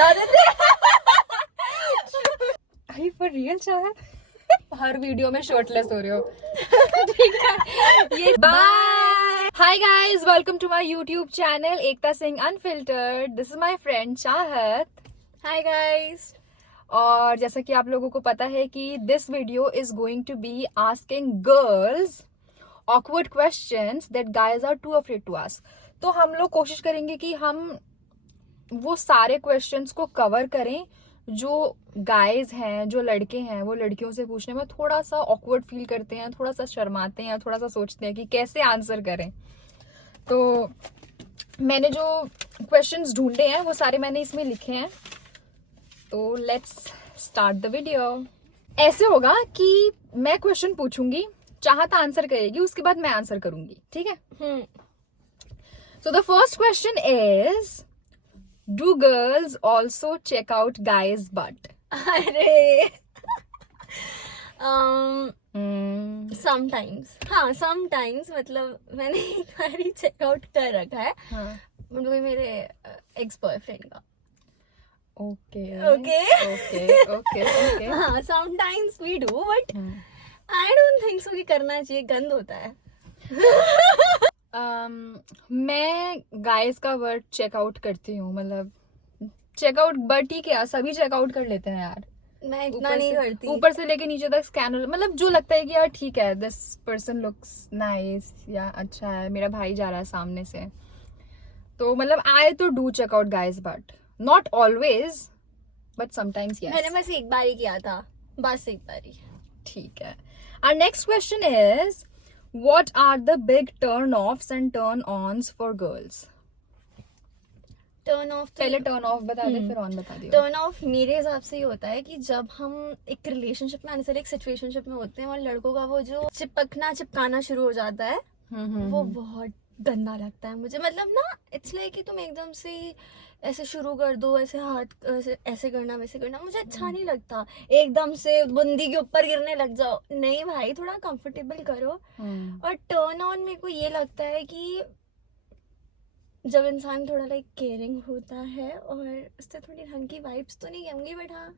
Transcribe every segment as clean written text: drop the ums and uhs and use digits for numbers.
बना देते I for real चाहत हर वीडियो में शर्टलेस हो रहे हो ठीक है ये bye hi guys welcome to my YouTube channel Ekta Singh unfiltered this is my friend Chahat hi guys और जैसा कि आप लोगों को पता है कि this video is going to be asking girls awkward questions that guys are too afraid to ask. तो हम लोग कोशिश करेंगे कि हम वो सारे क्वेश्चंस को कवर करें जो गाइज हैं, जो लड़के हैं, वो लड़कियों से पूछने में थोड़ा सा ऑकवर्ड फील करते हैं, थोड़ा सा शर्माते हैं, थोड़ा सा सोचते हैं कि कैसे आंसर करें। तो मैंने जो क्वेश्चंस ढूंढे हैं वो सारे मैंने इसमें लिखे हैं। तो लेट्स स्टार्ट द वीडियो। ऐसे होगा कि मैं क्वेश्चन पूछूंगी, चाहत आंसर करेगी, उसके बाद मैं आंसर करूंगी, ठीक है? So the first question is do girls also check out guys but? अरे समटाइम्स, हाँ समटाइम्स, मतलब मैंने एक बार ही चेकआउट कर रखा है। मतलब मेरे एक्स बॉयफ्रेंड का। Okay okay okay okay okay हाँ sometimes we do but I don't think so कि करना चाहिए, गंद होता है। मैं गाइस का वर्ड चेकआउट करती हूँ, मतलब चेकआउट बट ही क्या, सभी चेकआउट कर लेते हैं यार। मैं इतना नहीं करती। ऊपर से लेके नीचे तक स्कैनर, मतलब जो लगता है कि यार ठीक है, दिस पर्सन लुक्स नाइस या अच्छा है, मेरा भाई जा रहा है सामने से, तो मतलब आई तो do check out guys but not always but sometimes yes. मैंने बस एक बार ही किया था, बस एक बार ही। ठीक है। Our next question is, what are the big turn-offs and turn-ons for girls? Turn off पहले turn off बता दे, फिर on बता दियो। टर्न ऑफ मेरे हिसाब से ये होता है कि जब हम एक रिलेशनशिप में आने से एक सिचुएशनशिप में होते हैं और लड़कों का वो जो चिपकाना शुरू हो जाता है, वो बहुत गंदा लगता है मुझे। मतलब ना इट्स लाइक कि तुम एकदम से ऐसे शुरू कर दो, ऐसे हाथ ऐसे करना वैसे करना, मुझे अच्छा नहीं लगता। एकदम से बंदी के ऊपर गिरने लग जाओ, नहीं भाई, थोड़ा कंफर्टेबल करो। और टर्न ऑन मेरे को ये लगता है कि जब इंसान थोड़ा लाइक केयरिंग होता है और उससे थोड़ी ढंग की वाइब्स तो नहीं कहूंगी बट हाँ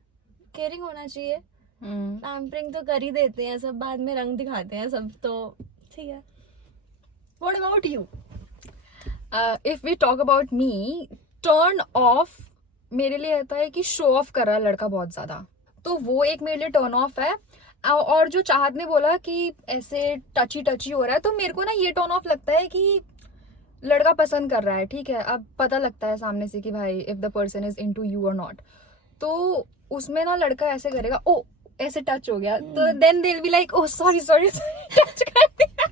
केयरिंग होना चाहिए। पैम्परिंग तो कर ही देते हैं सब, बाद में रंग दिखाते हैं सब, तो ठीक है। What about you? If we talk about me, turn off मेरे लिए होता है कि शो ऑफ कर रहा है लड़का बहुत ज्यादा, तो वो एक मेरे लिए टर्न ऑफ है। और जो चाहत ने बोला कि ऐसे टची हो रहा है, तो मेरे को ना ये टर्न ऑफ लगता है कि लड़का पसंद कर रहा है, ठीक है, अब पता लगता है सामने से कि भाई if the person is into you और नॉट, तो उसमें ना लड़का ऐसे करेगा, ओ ऐसे टच हो गया, तो then they will be like oh sorry touch कर दिया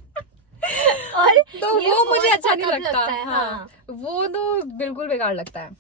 और तो वो मुझे अच्छा नहीं लगता है। हाँ, वो तो बिल्कुल बेकार लगता है।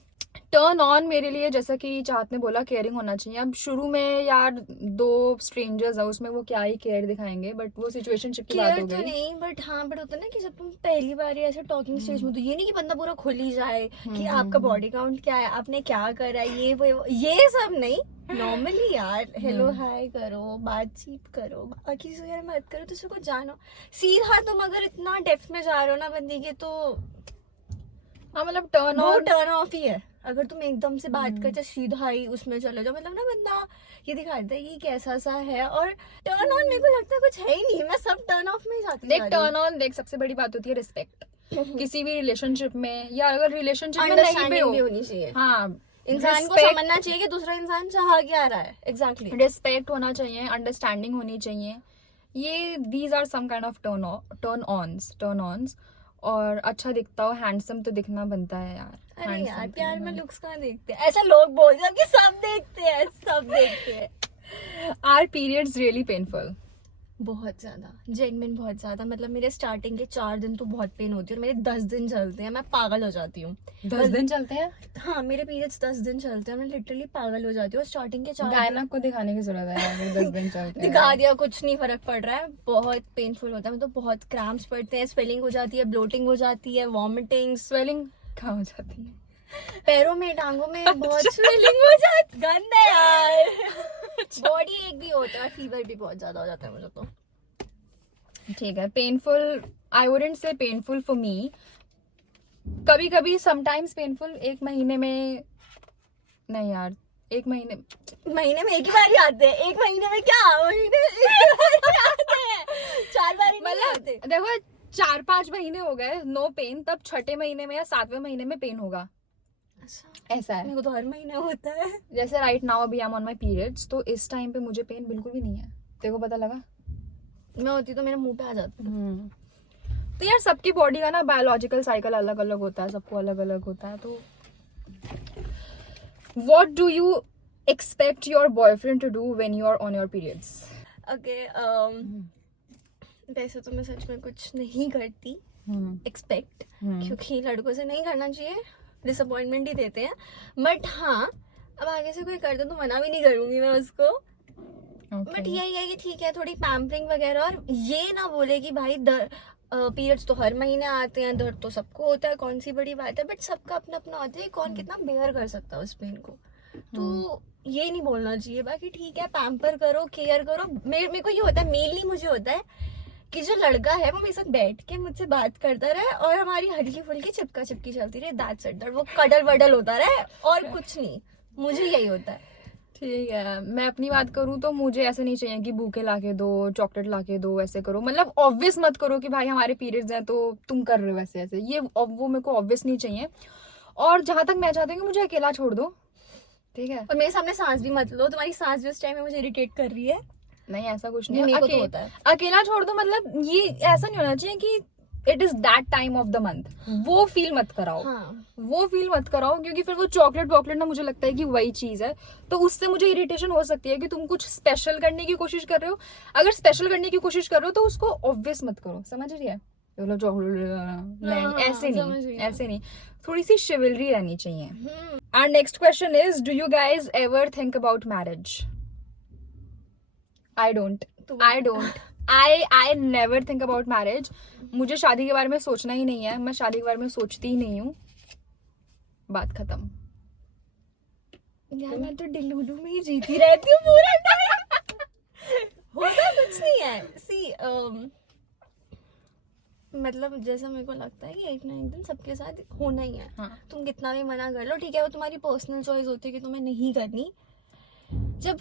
टर्न ऑन मेरे लिए, जैसा कि चाहत ने बोला, केयरिंग होना चाहिए। अब शुरू में यार दो स्ट्रेंजर्स है, उसमें वो क्या ही केयर दिखाएंगे, बट वो सिचुएशनशिप की बात हो गई। तो नहीं बट हाँ, बट होता है ना कि जब तुम पहली बार ऐसे टॉकिंग स्टेज में, तो ये नहीं कि बंदा पूरा खुल ही जाए कि आपका बॉडी काउंट क्या है, आपने क्या करा, ये सब नहीं। नॉर्मली यार हेलो हाय करो, बातचीत करो, बाकी से यार मत करो, दूसरे को जानो सीधा। तुम अगर इतना डेप्थ में जा रहे हो ना बंदी के, तो हाँ मतलब टर्न ऑफ ही है। अगर तुम एकदम से बात करते सीधा ही उसमें चले जाओ, मतलब ना बंदा ये दिखाता है कि कैसा सा है। और टर्न ऑन मेरे को लगता है कुछ है ही नहीं, मैं सब टर्न ऑफ में ही जाती हूँ। देख टर्न ऑन, देख सबसे बड़ी बात होती है रिस्पेक्ट। किसी भी रिलेशनशिप में, या अगर रिलेशनशिप में नहीं भी होनी चाहिए। हाँ, इंसान को समझना चाहिए कि दूसरा इंसान चाह क्या रहा है। एग्जैक्टली, रिस्पेक्ट होना चाहिए, अंडरस्टैंडिंग होनी चाहिए। ये these are some kind of turn ons. और अच्छा दिखता हो, हैंडसम तो दिखना बनता है यार। अरे यार प्यार में लुक्स कहाँ देखते हैं, ऐसा लोग बोलते हैं कि सब देखते हैं। Are periods really painful? बहुत ज्यादा, जेन्युइन बहुत ज्यादा। मतलब मेरे स्टार्टिंग के 4 दिन तो बहुत पेन होती है और मेरे 10 दिन चलते हैं, मैं पागल हो जाती हूँ। 10 दिन चलते हैं? हाँ, मेरे पीरियड्स 10 दिन चलते हैं, मैं लिटरली पागल हो जाती हूँ। स्टार्टिंग के 4 गायना को दिखाने की जरूरत है अगर 10 दिन चलते हैं। दिखा दिया, कुछ नहीं फर्क पड़ रहा है, बहुत पेनफुल होता है। मतलब बहुत क्रैम्प्स पड़ते हैं, स्वेलिंग हो जाती है, ब्लोटिंग हो जाती है, वॉमिटिंग। स्वेलिंग कहाँ हो जाती है? पैरों में, टांगों में बहुत स्वेलिंग हो जाती, गंद है यार। बॉडी एक भी होता है, फीवर भी बहुत ज्यादा हो जाता है मुझे तो। ठीक है, painful I wouldn't say painful for me, कभी कभी समटाइम्स पेनफुल, एक महीने में नहीं यार, 1 महीने महीने में एक ही बार ही आते हैं। 1 महीने में क्या, महीने में एक बार ही आते हैं, 4 बार ही नहीं आते। देखो 4-5 महीने हो गए नो पेन, तब 6ठे महीने में या 7वें महीने में पेन होगा। अच्छा, ऐसा है। मेरे को तो हर महीने होता है। जैसे राइट नाउ अभी I am on my periods, तो इस टाइम पे मुझे पेन बिल्कुल भी नहीं है। तेरे को पता लगा? मैं होती तो मेरे मुंह पे आ जाता। तो यार सबकी बॉडी का ना बायोलॉजिकल साइकिल अलग अलग होता है, सबको अलग अलग होता है। तो what do you expect your boyfriend to do when you are on your periods? Okay, वैसे तो मैं सच में कुछ नहीं करती एक्सपेक्ट, क्योंकि लड़कों से नहीं करना चाहिए, डिसअपॉइंटमेंट ही देते हैं। बट हाँ, अब आगे से कोई करता तो मना भी नहीं करूंगी मैं उसको। बट यही है कि ठीक है, थोड़ी पैम्परिंग वगैरह, और ये ना बोले कि भाई पीरियड्स तो हर महीने आते हैं, दर्द तो सबको होता है, कौन सी बड़ी बात है। बट सबका अपना अपना होता है, कौन कितना बेयर कर सकता है उस पेन को। तो ये नहीं बोलना चाहिए। बाकी ठीक है, पैम्पर करो, केयर करो। मेरे को ये होता है, मेनली मुझे होता है कि जो लड़का है वो मेरे साथ बैठ के मुझसे बात करता रहे और हमारी हल्की फुल्की चिपका चिपकी चलती रहे, दैट्स इट। वो कडल वडल होता रहे और कुछ नहीं, मुझे यही होता है। ठीक है, मैं अपनी बात करूँ तो मुझे ऐसे नहीं चाहिए कि बुके लाके दो, चॉकलेट लाके दो, ऐसे करो। मतलब ऑब्वियस मत करो कि भाई हमारे पीरियड्स हैं तो तुम कर रहे हो ऐसे ऐसे, ये वो मेरे को ऑब्वियस नहीं चाहिए। और जहां तक मैं चाहती हूँ कि मुझे अकेला छोड़ दो, ठीक है। और मेरे सामने सांस भी मत लो, तुम्हारी सांस जिस टाइम में मुझे इरिटेट कर रही है। नहीं ऐसा कुछ नहीं, मेरे को तो होता है। अकेला छोड़ दो, मतलब ये ऐसा नहीं होना चाहिए कि it is that time of the month, वो फील मत कराओ। हाँ। वो फील मत कराओ, क्योंकि फिर वो चॉकलेट वॉकलेट ना, मुझे लगता है कि वही चीज है, तो उससे मुझे इरिटेशन हो सकती है कि तुम कुछ स्पेशल करने की कोशिश कर रहे हो। अगर स्पेशल करने की कोशिश कर रहे हो तो उसको ऑब्वियस मत करो, समझ रही है? चॉकलेट नहीं, ऐसे नहीं, थोड़ी सी शिवलरी रहनी चाहिए। And next question is, do you guys ever think about marriage? I don't I never think about marriage. मुझे शादी के बारे में सोचना ही नहीं है, मैं शादी के बारे में सोचती ही नहीं हूँ, बात खत्म। यार मैं तो डिलूलू में ही जीती रहती हूँ पूरा टाइम। होता कुछ नहीं है। सी मतलब जैसा मेरे को लगता है कि एक ना एक दिन सबके साथ होना ही है। हाँ। तुम कितना भी मना कर लो, ठीक है, वो तुम्हारी पर्सनल चॉइस होती है कि तुम्हें नहीं करनी। जब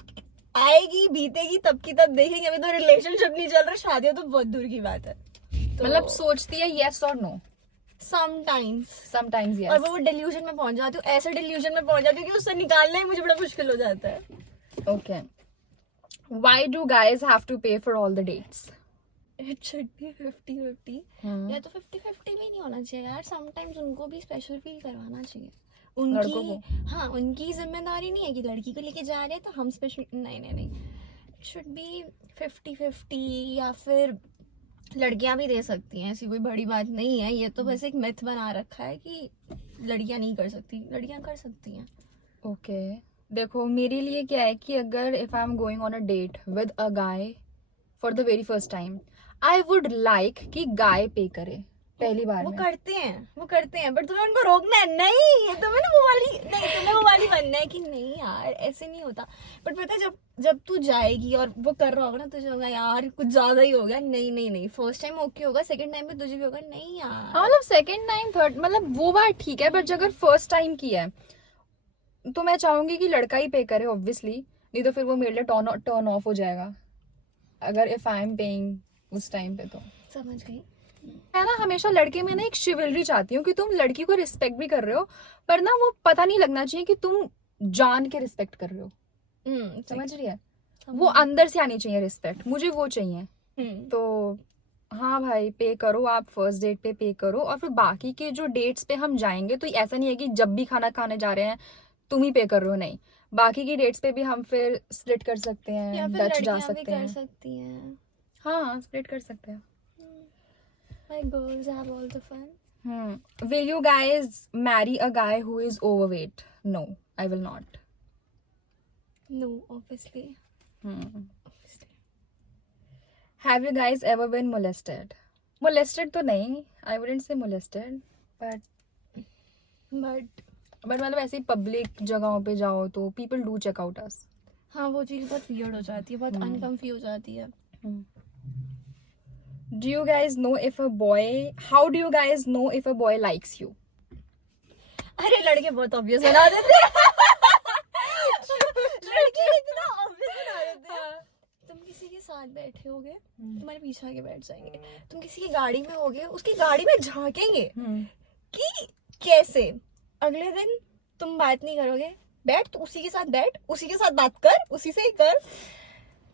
आएगी बीतेगी तब की तब देखेंगे। अभी तो रिलेशनशिप नहीं चल रहा, शादी तो बहुत दूर की बात है। तो मतलब सोचती है यस और नो? Sometimes yes. और वो डिल्यूजन में पहुंच जाती हूँ, ऐसे डिल्यूजन में पहुंच जाती हूँ कि उससे निकालना ही मुझे बड़ा मुश्किल हो जाता है। Okay, why do guys have to pay for all the dates? It should be 50-50। या तो 50-50 भी नहीं होना चाहिए यार, समटाइम्स उनको भी स्पेशल फील करवाना चाहिए। उनकी जिम्मेदारी नहीं है कि लड़की को लेके जा रहे हैं तो हम स्पेशल, नहीं। It should be 50-50। या फिर लड़कियां भी दे सकती हैं, ऐसी कोई बड़ी बात नहीं है। ये तो बस एक मिथ बना रखा है कि लड़कियां नहीं कर सकती, लड़कियां कर सकती हैं। ओके, देखो मेरे लिए क्या है कि अगर if I am going on a date with a guy for the very first time, I would like कि गाय पे करे पहली बार वो में। करते हैं बट तुम्हें उनको रोकना है। नहीं, तुम्हें ना वो वाली बनना है कि नहीं यार ऐसे नहीं होता। बट पता है जब तू जाएगी और वो कर रहा होगा ना, तुझे होगा यार कुछ ज्यादा ही हो गया। नहीं, फर्स्ट टाइम ओके होगा, सेकंड टाइम पे तुझे भी होगा नहीं यार। हाँ, मतलब सेकंड टाइम थर्ड, मतलब वो बात ठीक है, बट अगर फर्स्ट टाइम की है तो मैं चाहूंगी कि लड़का ही पे करे ऑब्वियसली, नहीं तो फिर वो मेरे लिए टर्न ऑफ हो जाएगा अगर इफ आई एम पेइंग उस टाइम पे। तो समझ गई। मैं ना हमेशा लड़के में ना एक शिवलरी चाहती हूँ कि तुम लड़की को रिस्पेक्ट भी कर रहे हो, पर ना वो पता नहीं लगना चाहिए कि तुम जान के रिस्पेक्ट कर रहे हो। समझ रही है? वो अंदर से आनी चाहिए रिस्पेक्ट, मुझे वो चाहिए। तो हाँ भाई, पे करो आप, फर्स्ट डेट पे पे करो, और फिर बाकी के जो डेट्स पे हम जाएंगे तो ऐसा नहीं है कि जब भी खाना खाने जा रहे हैं तुम ही पे कर रहे हो, नहीं, बाकी की डेट्स पे भी हम फिर स्प्लिट कर सकते हैं, डच जा सकते हैं। हाँ, स्प्लिट कर सकते हैं। My girls have all the fun. Will you guys marry a guy who is overweight? No, I will not. No, obviously. Obviously. Have you guys ever been molested? Molested तो नहीं, I wouldn't say molested, but मतलब ऐसी public जगहों पे जाओ तो people do check out us. हाँ, वो चीज़ बहुत weird हो जाती है, बहुत uncomfy हो जाती है। Do you guys know if a boy, how do you guys know if a boy likes you? अरे लड़के बहुत obvious बना देते हैं। साथ बैठे होगे, तुम्हारे पीछे आके बैठ जाएंगे, तुम किसी की गाड़ी में होगे, उसकी गाड़ी में झांकेंगे कि कैसे। अगले दिन तुम बात नहीं करोगे, बैठ तो उसी के साथ बैठ, उसी के साथ बात कर, उसी से ही कर,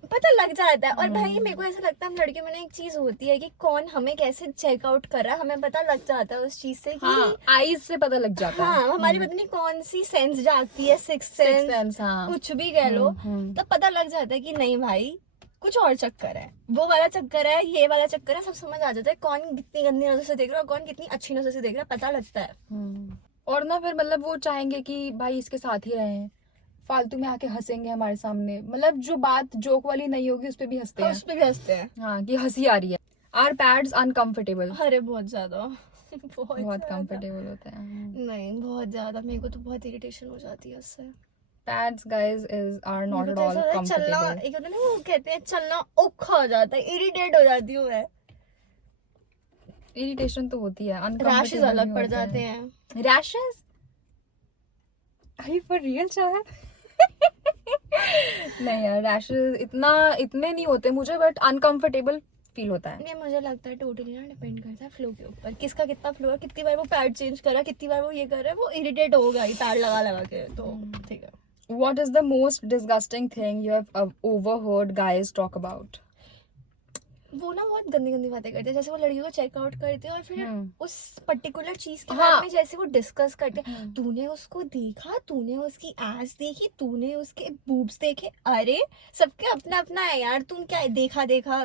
पता लग जाता है। और भाई मेरे को ऐसा लगता है हम लड़के में ना एक चीज होती है कि कौन हमें कैसे चेकआउट कर रहा है, हमें पता लग जाता है उस चीज से कि आईज से पता लग जाता है। हाँ हमारी पता नहीं कौन सी सेंस जागती है, सिक्स सेंस, कुछ भी कह लो, तो पता लग जाता है कि नहीं भाई कुछ और चक्कर है, वो वाला चक्कर है, ये वाला चक्कर है, सब समझ आ जाता है कौन कितनी गंदी नजर से देख रहा है और कौन कितनी अच्छी नजर से देख रहा है, पता लगता है। और ना फिर मतलब वो चाहेंगे कि भाई इसके साथ ही रहें, फालतू में आके हंसेंगे हमारे सामने, मतलब जो बात जोक वाली नहीं होगी उस पे भी हंसते हैं, उस पे भी हंसते हैं, हाँ कि हंसी आ रही है। Are pads uncomfortable? अरे बहुत ज्यादा बहुत कंफर्टेबल होते हैं। नहीं बहुत ज्यादा, मेरे को तो बहुत इरिटेशन हो जाती है उससे। Pads guys are not at all चलना कंफर्टेबल। एक होता है ना, वो कहते हैं चलना औखा हो जाता है, इरिटेट हो जाती हूँ मैं, इरिटेशन तो होती है, रैशेस अलग पड़ जाते हैं। Rashes? Are you for real चाहे? नहीं यार, रैशेस इतने नहीं होते मुझे, बट अनकंफर्टेबल फील होता है। नहीं मुझे लगता है टोटली ना डिपेंड करता है फ्लो के ऊपर, किसका कितना फ्लो है, कितनी बार वो पैड चेंज करा, कितनी बार वो ये कर रहा है, वो इरिटेट होगा ही पैड लगा लगा के, तो ठीक है। What is the most disgusting thing you have overheard guys talk about? वो ना बहुत गंदी गंदी बातें करते हैं, जैसे वो लड़कियों को चेकआउट करते हैं और फिर उस पर्टिकुलर चीज के बारे में जैसे वो डिस्कस करते हैं, तूने उसको देखा, तूने उसकी एस देखी, तूने उसके बूब्स देखे, अरे सबके अपना अपना है यार, तुम क्या देखा देखा,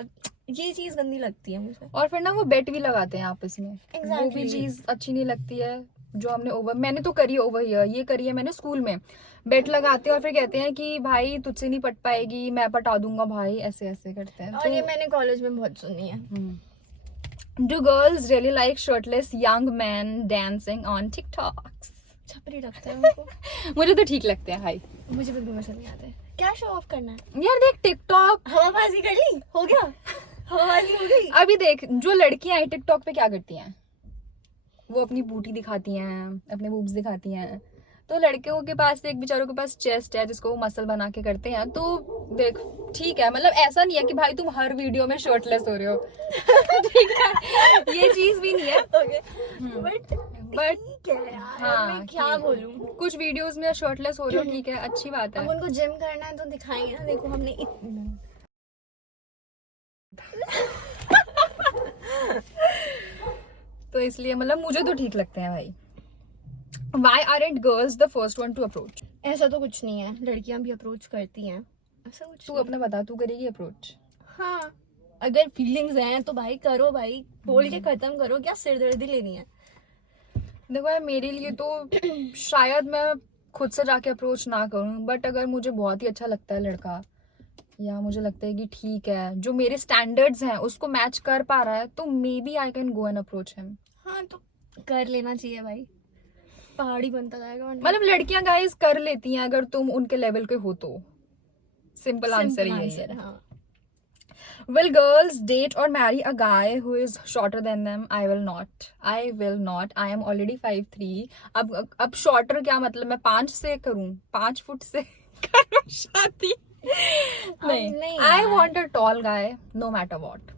ये चीज गंदी लगती है मुझे। और फिर ना वो बेट भी लगाते हैं आपस में, exactly. वो भी चीज अच्छी नहीं लगती है। जो हमने मैंने तो करी है ओवर हियर, ये करी है मैंने स्कूल में, बेट लगाते हैं और फिर कहते हैं कि भाई तुझसे नहीं पट पाएगी, मैं पटा दूंगा भाई, ऐसे ऐसे करते हैं। और ये मैंने कॉलेज में बहुत सुनी है। Do girls really like shirtless young men dancing on TikToks? छपरी लगता है उनको। मुझे तो ठीक लगते हैं भाई, मुझे बिल्कुल पसंद नहीं आते। क्या शो ऑफ करना है यार, देख टिकटॉक, हवाबाजी कर ली, हो गया, हवाबाजी हो गई। अभी देख जो लड़कियां हैं टिकटॉक पे क्या करती हैं, वो अपनी बूटी दिखाती हैं, अपने बूब्स दिखाती हैं, तो लड़कियों के पास एक बेचारों के पास चेस्ट है जिसको वो मसल बना के करते हैं, तो देख ठीक है, मतलब ऐसा नहीं है कि भाई तुम हर वीडियो में शर्टलेस हो रहे हो ठीक है, ये चीज भी नहीं है, बट क्या यार, हाँ, मैं क्या बोलूं, कुछ वीडियोस में शर्टलेस हो रहे हो, ठीक है, अच्छी बात है। अब उनको जिम करना है तो दिखाएंगे ना, देखो हमने तो इसलिए मतलब मुझे तो ठीक लगते हैं भाई। Why aren't girls the first one to approach? ऐसा तो कुछ नहीं है, लड़कियां भी अप्रोच करती हैं, ऐसा कुछ तू अपना बता, तू करेगी अप्रोच? हाँ अगर फीलिंग्स हैं तो भाई करो, भाई बोल के खत्म करो, क्या सिरदर्दी लेनी है। देखो यार, मेरे लिए तो शायद मैं खुद से जाके अप्रोच ना करूं, बट अगर मुझे बहुत ही अच्छा लगता है लड़का, या मुझे लगता है कि ठीक है जो मेरे स्टैंडर्ड्स हैं उसको मैच कर पा रहा है, तो maybe I can go and approach him. हाँ तो कर लेना चाहिए भाई, पहाड़ी बनता जाएगा। मतलब लड़कियां गाइस कर लेती हैं अगर तुम उनके लेवल के हो तो, सिंपल आंसर यही है। हाँ। Will girls date or marry a guy who is shorter than them? I will not. I am already 5'3". अब shorter क्या मतलब, मैं 5 से करूं, 5 फुट से करूं शादी? नहीं, I want a tall guy no matter what.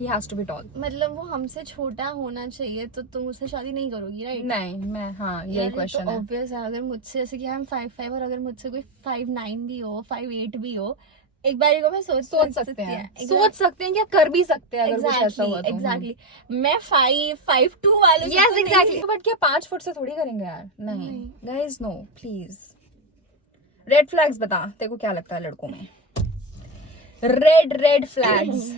He has to be tall. मतलब वो हमसे छोटा होना चाहिए तो तुम उससे शादी नहीं करोगी, राइट? नहीं, मैं हाँ यही क्वेश्चन है। ऑब्वियस है, अगर मुझसे जैसे कि हम 5'5" और अगर मुझसे कोई 5'9" भी हो, 5'8" भी हो, एक बारी को मैं सोच सकते हैं, सोच सकते हैं, क्या कर भी सकते हैं अगर कुछ ऐसा हुआ तो। एग्जैक्टली मैं 5'2" वाले यस एग्जैक्टली, बट क्या 5 फुट से थोड़ी करेंगे यार, नहीं guys, no please. Red flags बता, तेरे को क्या लगता है लड़कों में? Red flags,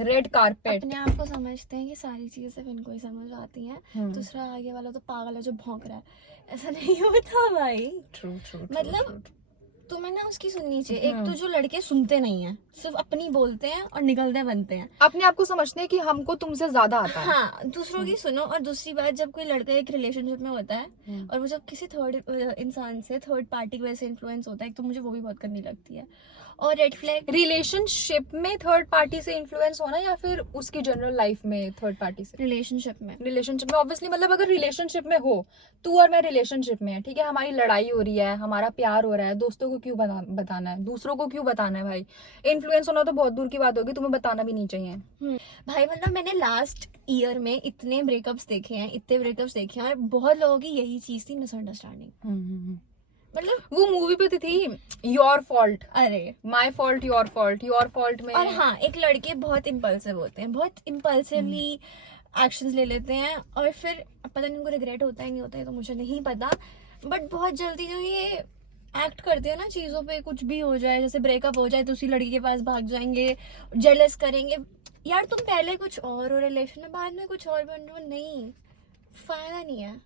red carpet. अपने आप को समझते हैं कि सारी चीजें सिर्फ इनको ही समझ आती हैं, दूसरा आगे वाला तो पागल है जो भौंक रहा है, ऐसा नहीं होता भाई। ट्रू मतलब तुम्हें ना उसकी सुननी चाहिए। एक तो जो लड़के सुनते नहीं हैं, सिर्फ अपनी बोलते हैं और निकलते बनते हैं, अपने आप को समझते हैं कि हमको तुमसे ज्यादा आता है। हाँ, दूसरों की सुनो। और दूसरी बात, जब कोई लड़का एक रिलेशनशिप में होता है और वो जब किसी थर्ड इंसान से, थर्ड पार्टी की वजह से इन्फ्लुएंस होता है, तो मुझे वो भी बहुत गंदी लगती है। और रेड फ्लैग, रिलेशनशिप में थर्ड पार्टी से इन्फ्लुएंस होना या फिर उसकी जनरल लाइफ में थर्ड पार्टी से? रिलेशनशिप में ऑब्वियसली, मतलब अगर रिलेशनशिप में हो, तू और मैं रिलेशनशिप में है, ठीक है, हमारी लड़ाई हो रही है, हमारा प्यार हो रहा है, दोस्तों के को क्यों बताना है, दूसरों को क्यों बताना है भाई? इन्फ्लुएंस होना तो बहुत दूर की बात होगी, तुम्हें बताना भी नहीं चाहिए। भाई मतलब मैंने लास्ट ईयर में इतने ब्रेकअप्स देखे हैं और बहुत लोगों की यही चीज थी, मिसअंडरस्टैंडिंग। मतलब वो मूवी पे तो थी योर फॉल्ट, अरे माई फॉल्ट योर फॉल्ट में। और हाँ, एक लड़के बहुत इम्पल्सिव होते हैं, बहुत इम्पल्सिवली एक्शंस ले लेते हैं और फिर पता नहीं उनको रिग्रेट होता है नहीं होता है तो मुझे नहीं पता, बट बहुत जल्दी जो ये एक्ट करते हैं ना चीजों पे, कुछ भी हो जाए, जैसे ब्रेकअप हो जाए तो उसी लड़की के पास भाग जाएंगे, जेलस करेंगे। यार तुम पहले कुछ और हो रिलेशन में, बाद में कुछ और बन रहे हो, नहीं, फायदा नहीं है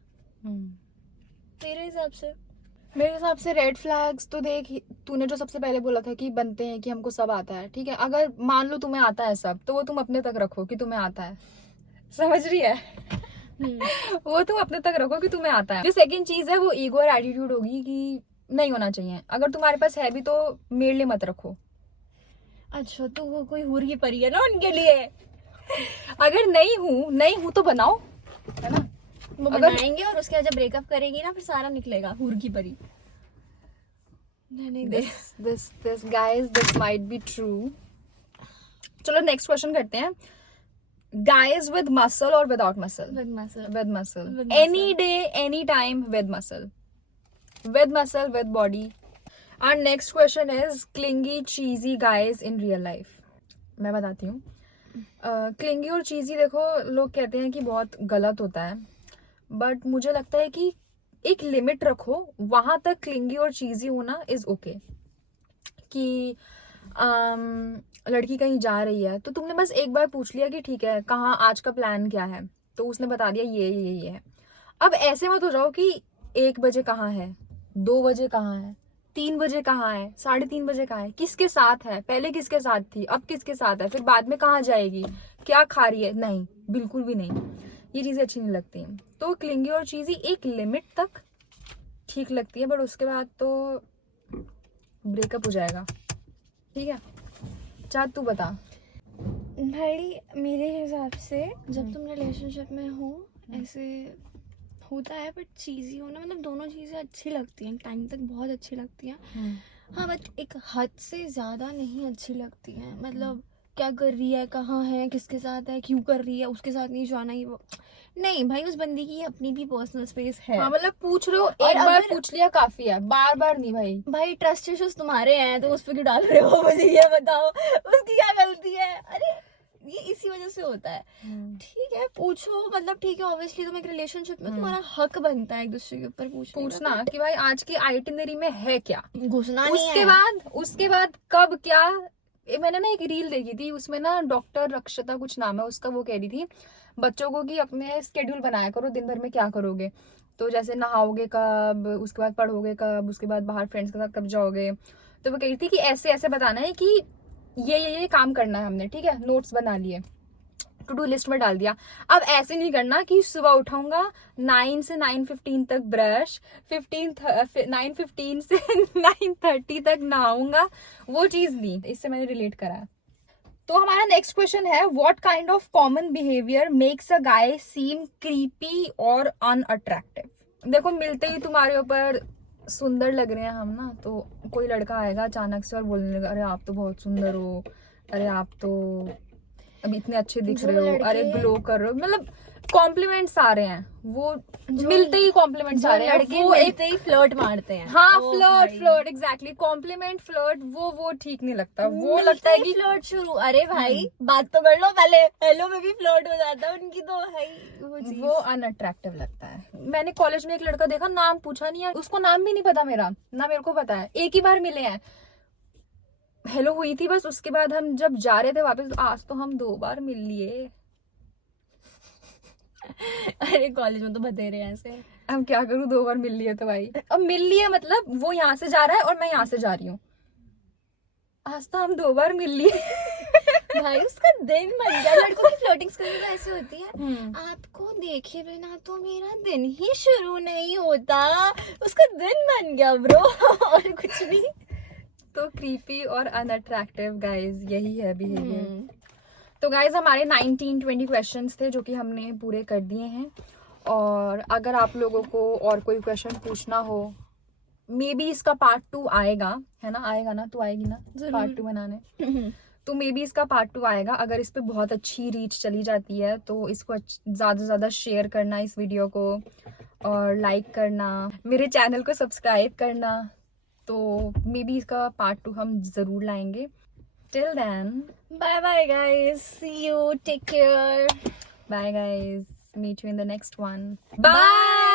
मेरे हिसाब से। रेड फ्लैग्स तो देख, तूने जो सबसे पहले बोला था कि बनते हैं कि हमको सब आता है, ठीक है, अगर मान लो तुम्हें आता है सब, तो वो तुम अपने तक रखो कि तुम्हें आता है, समझ रही है? वो तुम अपने तक रखो कि तुम्हें आता है। जो सेकंड चीज है वो ईगो और एटीट्यूड होगी कि नहीं होना चाहिए, अगर तुम्हारे पास है भी तो मेरे लिए मत रखो। अच्छा, तो वो कोई हूर की परी है ना उनके लिए? अगर नहीं हूँ तो बनाओ, है ना? वो बनाएंगे और उसके बाद जब ब्रेकअप करेगी ना फिर सारा निकलेगा हूर की परी। This guys, this might be true. चलो नेक्स्ट क्वेश्चन करते हैं। Guys with muscle or without muscle? With muscle. Any day, any time with muscle. With muscle, with body. Our next question is clingy, cheesy guys in real life. मैं बताती हूँ। Clingy और चीजी देखो, लोग कहते हैं कि बहुत गलत होता है, बट मुझे लगता है कि एक लिमिट रखो, वहां तक क्लिंगी और चीजी होना इज ओके। कि लड़की कहीं जा रही है तो तुमने बस एक बार पूछ लिया कि ठीक है कहाँ, आज का प्लान क्या है, तो उसने बता दिया ये है। अब ऐसे मत हो जाओ कि 1 बजे कहाँ है, 2 बजे कहाँ है, 3 बजे कहाँ है, 3:30 बजे कहाँ है, किसके साथ है, पहले किसके साथ थी, अब किसके साथ है, फिर बाद में कहाँ जाएगी, क्या खा रही है। नहीं, बिल्कुल भी नहीं, ये चीजें अच्छी नहीं लगती। तो क्लिंगी और चीजी एक लिमिट तक ठीक लगती है, बट उसके बाद तो ब्रेकअप हो जाएगा, ठीक है? चाह तू बता। भाई मेरे हिसाब से जब तुम रिलेशनशिप में हो ऐसे होता है, बट चीज़ी होना मतलब दोनों चीज़ें अच्छी लगती हैं, टाइम तक बहुत अच्छी लगती हैं। हाँ, बट एक हद से ज़्यादा नहीं अच्छी लगती हैं। मतलब क्या कर रही है, कहाँ है, किसके साथ है, क्यों कर रही है, उसके साथ नहीं जाना ही, वो नहीं भाई, उस बंदी की अपनी भी पर्सनल स्पेस है। हाँ, मतलब पूछ रहे हो, एक बार पूछ लिया काफी है, बार बार नहीं भाई ट्रस्ट इश्यूज तुम्हारे हैं तो उस पर क्यों डाल रहे हो, मुझे ये बताओ उसकी क्या गलती है? अरे ये इसी वजह से होता है। ठीक है, पूछो, मतलब ठीक है, ऑब्वियसली तुम एक रिलेशनशिप में, तुम्हारा हक बनता है एक दूसरे के ऊपर पूछना कि भाई आज की आइटिनरी में है क्या, घुसना नहीं है। उसके बाद कब क्या। मैंने ना एक रील देखी थी, उसमें ना डॉक्टर रक्षता कुछ नाम है उसका, वो कह रही थी बच्चों को कि अपने स्केड्यूल बनाया करो, दिन भर में क्या करोगे, तो जैसे नहाओगे कब, उसके बाद पढ़ोगे कब, उसके बाद बाहर फ्रेंड्स के साथ कब जाओगे। तो वो कह रही थी कि ऐसे ऐसे बताना है कि ये काम करना है हमने, ठीक है, नोट्स बना लिए, टू डू लिस्ट में डाल दिया। अब ऐसे नहीं करना कि सुबह उठाऊंगा 9 से 9:15 तक ब्रश, 9:15 से 9:30 तक नहाऊंगा, वो चीज नहीं। इससे मैंने रिलेट करा। तो हमारा नेक्स्ट क्वेश्चन है, what kind of common behaviour makes a guy seem creepy और अनअट्रैक्टिव। देखो, मिलते ही तुम्हारे ऊपर सुंदर लग रहे हैं हम ना, तो कोई लड़का आएगा अचानक से और बोलने लगा, अरे आप तो बहुत सुंदर हो, अरे आप तो अभी इतने अच्छे दिख रहे हो, अरे ग्लो कर रहे हो, मतलब कॉम्प्लीमेंट्स आ रहे हैं, वो मिलते ही कॉम्प्लीमेंट्स आ रहे हैं, लड़के वो मिलते ही फ्लर्ट मारते हैं। हाँ, फ्लर्ट एग्जैक्टली, कॉम्प्लीमेंट फ्लर्ट, वो ठीक नहीं लगता। वो लगता है कि फ्लर्ट शुरू, अरे भाई बात तो कर लो पहले, हेलो में भी फ्लर्ट हो जाता है उनकी, तो भाई वो अनअट्रैक्टिव लगता है। मैंने कॉलेज में एक लड़का देखा, नाम पूछा नहीं है, उसको नाम भी नहीं पता मेरा, ना मेरे को पता है, एक ही बार मिले हैं, हेलो हुई थी बस, उसके बाद हम जब जा रहे थे वापस, आज तो हम 2 बार मिल लिए। अरे कॉलेज में तो बतेरे हैं ऐसे, हम क्या करूं, 2 बार मिल लिए तो भाई, अब मिल लिए मतलब वो यहाँ से जा रहा है और मैं यहाँ से जा रही हूँ, आज तो हम 2 बार मिल लिए। भाई उसका दिन बन गया। लड़कों की फ्लर्टिंग्स करनी तो ऐसे होती है, आपको देखे बिना तो मेरा दिन ही शुरू नहीं होता, उसका दिन बन गया ब्रो, और कुछ नहीं। तो क्रीपी और अनअट्रैक्टिव गाइज, यही है बिहेवियर। तो गाइज हमारे 19-20 क्वेश्चंस थे जो कि हमने पूरे कर दिए हैं, और अगर आप लोगों को और कोई क्वेश्चन पूछना हो, मे बी इसका पार्ट 2 आएगा, है ना, आएगा ना, तू आएगी ना जरूर। पार्ट 2 बनाने? तो मे बी इसका पार्ट 2 आएगा। अगर इस पे बहुत अच्छी रीच चली जाती है तो इसको ज़्यादा से ज़्यादा शेयर करना इस वीडियो को, और लाइक करना, मेरे चैनल को सब्सक्राइब करना। तो मे बी इसका पार्ट 2 हम ज़रूर लाएंगे। Till then, Bye bye guys. See you. Take care. bye guys. Meet you in the next one. Bye.